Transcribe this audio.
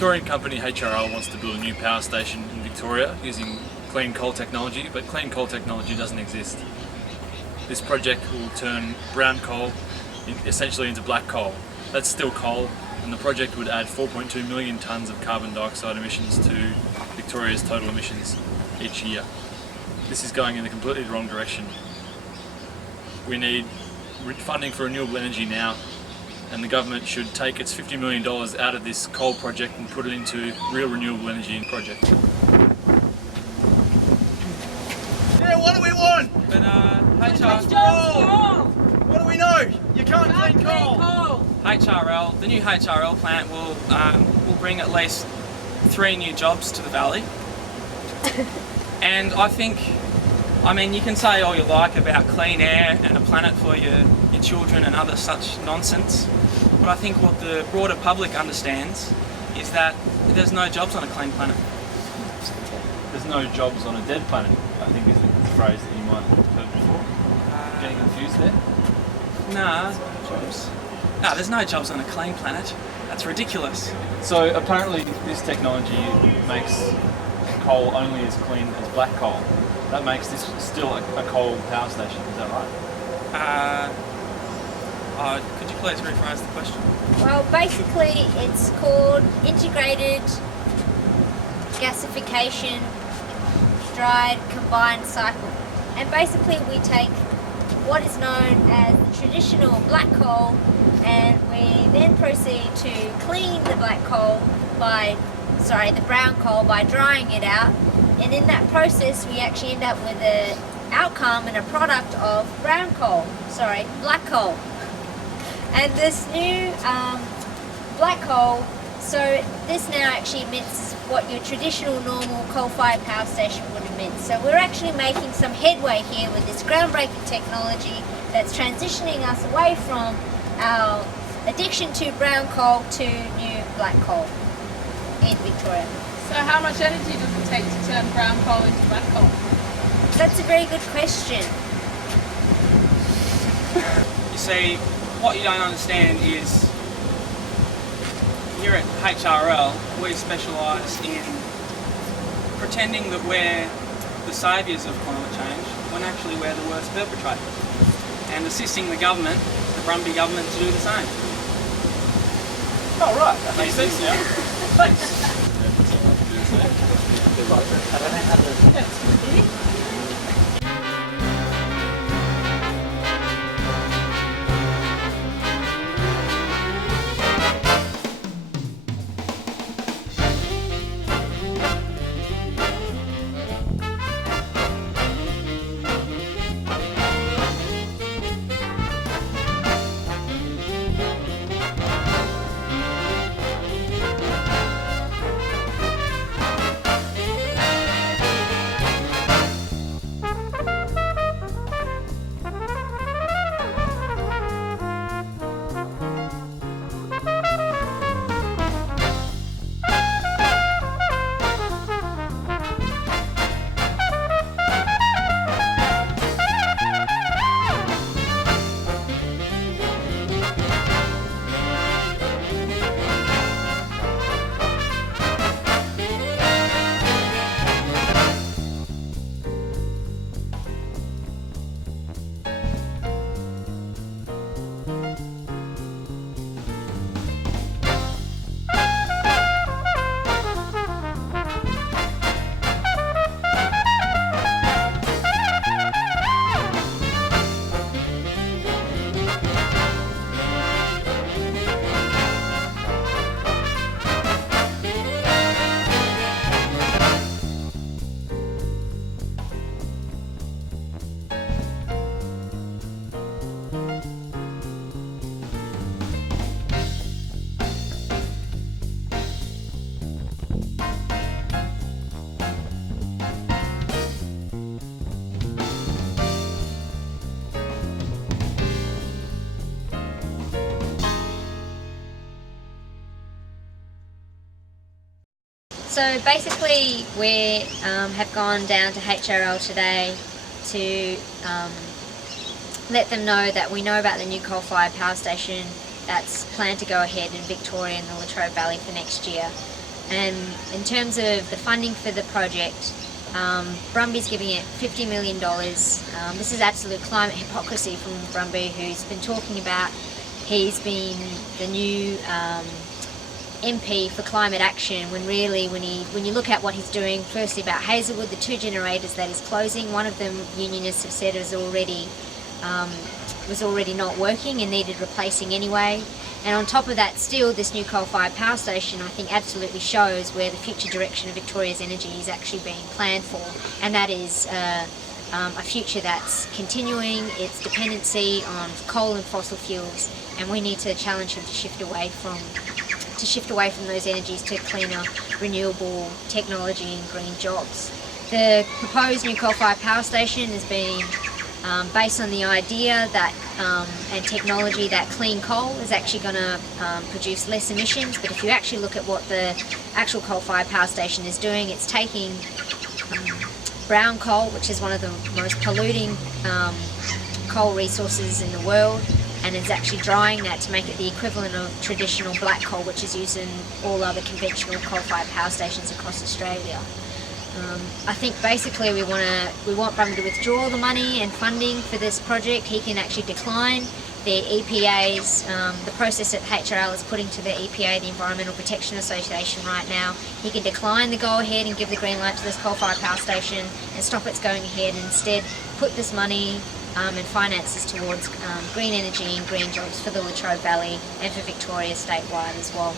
Victorian company HRL wants to build a new power station in Victoria using clean coal technology, but clean coal technology doesn't exist. This project will turn brown coal essentially into black coal. That's still coal, and the project would add 4.2 million tonnes of carbon dioxide emissions to Victoria's total emissions each year. This is going in the completely wrong direction. We need funding for renewable energy now, and the government should take its $50 million out of this coal project and put it into real renewable energy project. Yeah, what do we want? But HRL. What do we know? You can't clean coal. HRL, the new HRL plant will bring at least 3 new jobs to the valley. And I mean, you can say all you like about clean air and a planet for your children and other such nonsense, but I think what the broader public understands is that there's no jobs on a clean planet. There's no jobs on a dead planet, I think is the phrase that you might have heard before. Getting confused there? Nah, jobs. No, there's no jobs on a clean planet. That's ridiculous. So apparently this technology makes coal only as clean as black coal. That makes this still a coal power station, is that right? Could you please rephrase the question? Well, basically it's called integrated gasification dried combined cycle. And basically we take what is known as the traditional black coal and we then proceed to clean the the brown coal by drying it out. And in that process we actually end up with an outcome and a product of black coal. And this new black coal, so this now actually emits what your traditional normal coal-fired power station would emit. So we're actually making some headway here with this groundbreaking technology that's transitioning us away from our addiction to brown coal to new black coal in Victoria. So how much energy does it take to turn brown coal into black coal? That's a very good question. You see, what you don't understand is here at HRL we specialise in pretending that we're the saviours of climate change when actually we're the worst perpetrators, and assisting the government, the Brumby government, to do the same. Oh right, that makes sense now. Thanks. So basically we have gone down to HRL today to let them know that we know about the new coal-fired power station that's planned to go ahead in Victoria and the Latrobe Valley for next year. And in terms of the funding for the project, Brumby's giving it $50 million. This is absolute climate hypocrisy from Brumby, who's been talking about he's been the new MP for climate action, when really when you look at what he's doing, firstly about Hazelwood, the 2 generators that is closing, one of them unionists have said was already not working and needed replacing anyway. And on top of that, still this new coal-fired power station I think absolutely shows where the future direction of Victoria's energy is actually being planned for, and that is a future that's continuing its dependency on coal and fossil fuels, and we need to challenge them to shift away from those energies to cleaner, renewable technology and green jobs. The proposed new coal-fired power station has been based on the idea that and technology that clean coal is actually going to produce less emissions, but if you actually look at what the actual coal-fired power station is doing, it's taking brown coal, which is one of the most polluting coal resources in the world, and is actually drying that to make it the equivalent of traditional black coal, which is used in all other conventional coal-fired power stations across Australia. I think basically we want Brumby to withdraw the money and funding for this project. He can actually decline the EPA's, the process that HRL is putting to the EPA, the Environmental Protection Association right now. He can decline the go-ahead and give the green light to this coal-fired power station and stop its going ahead, and instead put this money and finances towards green energy and green jobs for the Latrobe Valley and for Victoria statewide as well.